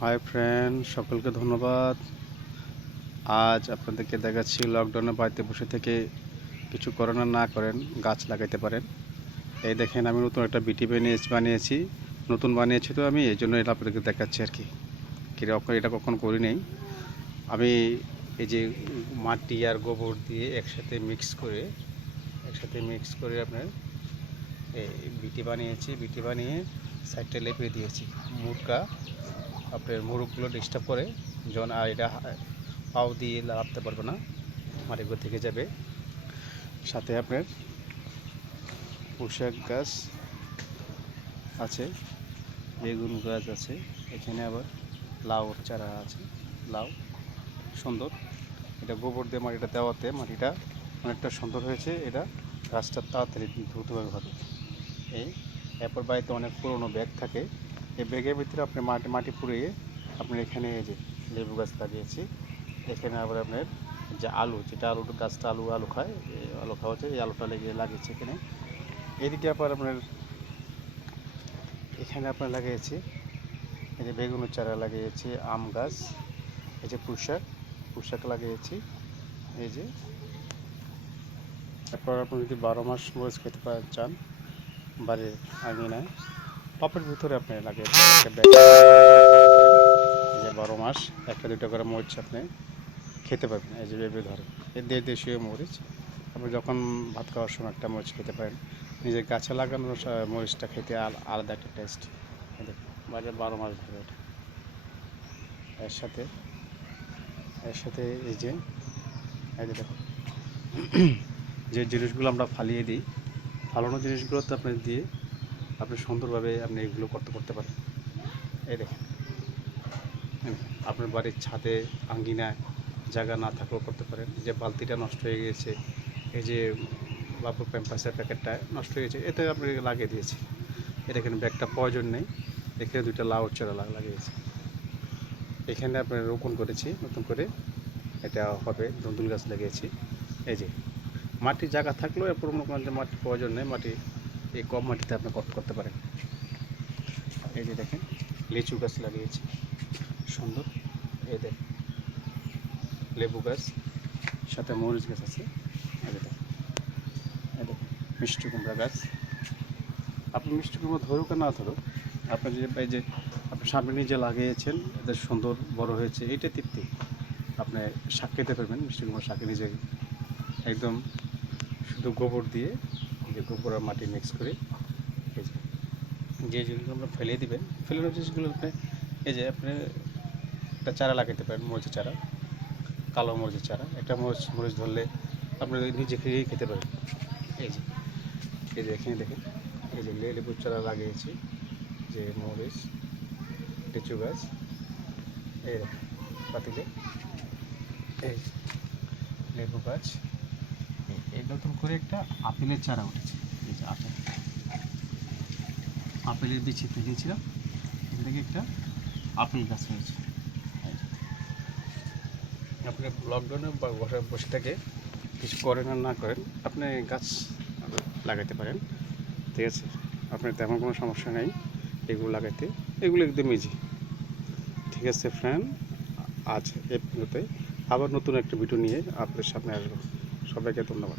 Hi friend, সকলকে ধন্যবাদ। আজ আপনাদেরকে দেখাচ্ছি লকডাউনে বাড়িতে বসে থেকে কিছু করেন আর না করেন গাছ লাগাইতে পারেন। এই দেখেন, আমি নতুন একটা বিটি বানিয়েছি। নতুন বানিয়েছি তো আমি এই জন্য এটা আপনাদেরকে দেখাচ্ছি আর কি। কীরকম এটা কখনো করি নেই আমি। এই যে মাটি আর গোবর দিয়ে একসাথে মিক্স করে আপনার এই বিটি বানিয়েছি। বিটি বানিয়ে সাইডটা লেপে দিয়েছি। আপনার মুরগগুলো ডিস্টার্ব করে যখন, আর এটা পাও দিয়ে লাগাতে পারবে না, মাটিগুলো থেকে যাবে। সাথে আপনার পুঁইশাক গাছ আছে, বেগুন গাছ আছে, এখানে আবার লাউ চারা আছে। লাউ সুন্দর, এটা গোবর দিয়ে মাটিটা দেওয়াতে মাটিটা অনেকটা সুন্দর হয়েছে। এটা গাছটা তাড়াতাড়ি দ্রুতভাবে হবে। এরপর বাড়িতে অনেক পুরনো ব্যাগ থাকে, এই ব্যাগের ভিতরে আপনি মাটি পুড়িয়ে আপনার এখানে এই যে লেবু গাছ লাগিয়েছি। এখানে আবার আপনার যে আলু, যেটা আলু গাছটা আলু খায়, আলু খাওয়া হচ্ছে, এই আলুটা লাগিয়েছি এখানে। এদিকে আবার এখানে আপনার লাগিয়েছি এই যে বেগুনের চারা লাগিয়েছি, আম গাছ, এই যে পুঁইশাক লাগিয়েছি এই যে। তারপর আপনি যদি 12 মাস মরিচ খেতে চান, বাড়ির আঙিনায় টপের ভিতরে আপনি লাগিয়েছেন একটা ব্যাগ, যে 12 মাস একটা দুটো করে মরিচ আপনি খেতে পারবেন। এই যে ভেবে ধরেন, এই দেশীয় মরিচ, আপনি যখন ভাত খাওয়ার সময় একটা মরিচ খেতে পারেন। নিজের গাছে লাগানো মরিচটা খেতে আলাদা একটা টেস্ট। বাইরে 12 মাস ধরে এটা। এর সাথে এই যে দেখুন, যে জিনিসগুলো আমরা ফালিয়ে দিই, ফালানো জিনিসগুলোতে আপনি দিয়ে আপনি সুন্দরভাবে আপনি এগুলো করতে পারেন। এই দেখেন, আপনার বাড়ির ছাদে আঙ্গিনায় জায়গা না থাকলেও করতে পারেন। যে বালতিটা নষ্ট হয়ে গিয়েছে, এই যে বাবুর প্যাম্পাসের প্যাকেটটা নষ্ট হয়ে গেছে, এতে আপনি লাগিয়ে দিয়েছি। এটা এখানে ব্যাগটা প্রয়োজন নেই। এখানে 2টা লাউ চারা লাগিয়েছি। এখানে আপনার রোপণ করেছি নতুন করে, এটা হবে, নতুন গাছ লাগিয়েছি। এই যে মাটির জায়গা থাকলেও এরপর মনে করেন যে মাটির প্রয়োজন নেই, এই কম মাটিতে আপনি করতে পারেন। এই যে দেখেন, লিচু গাছ লাগিয়েছি সুন্দর। এই দেখেন লেবু গাছ, সাথে মরিচ গাছ আছে। এই দেখেন মিষ্টি কুমড়া গাছ। আপনি মিষ্টি কুমড়া ধরুক আর না ধরুক, আপনি এই যে আপনি সামনে নিজে লাগিয়েছেন, এদের সুন্দর বড় হয়েছে, এইটা তৃপ্তি। আপনি শাক খেতে পারবেন, মিষ্টি কুমড়া শাকে নিজে একদম শুধু গোবর দিয়ে, যে গোবর আর মাটি মিক্স করে যে জিনিসগুলো আমরা ফেলে দিবেন, ফেলানো জিনিসগুলো আপনি এই যে আপনি একটা চারা লাগাতে পারেন, মরিচের চারা, কালো মরিচের চারা। একটা মরিচ ধরলে আপনি নিজে খেতে পারেন। এই যে এখানে দেখেন, এই যে লেবুর চারা লাগিয়েছি, যে মরিচ, লিচু গাছ, এই পাতিলে এই লেবু গাছ। এই নতুন করে একটা আপেলের চারা উঠেছে, এই যে আপেলের বিচি ফেলেছিলাম, এখান থেকে একটা আপেল গাছ হয়েছে। আপনি লকডাউনে বসে থেকে কিছু করেন আর না করেন, আপনি গাছ লাগাতে পারেন। ঠিক আছে, আপনার তেমন কোনো সমস্যা নেই এগুলো লাগাইতে, এগুলো একদম ইজি। ঠিক আছে ফ্রেন্ড, আজ এই পর্যন্তই। আবার নতুন একটা ভিডিও নিয়ে আপনাদের সামনে আসবো। সবাইকে ধন্যবাদ।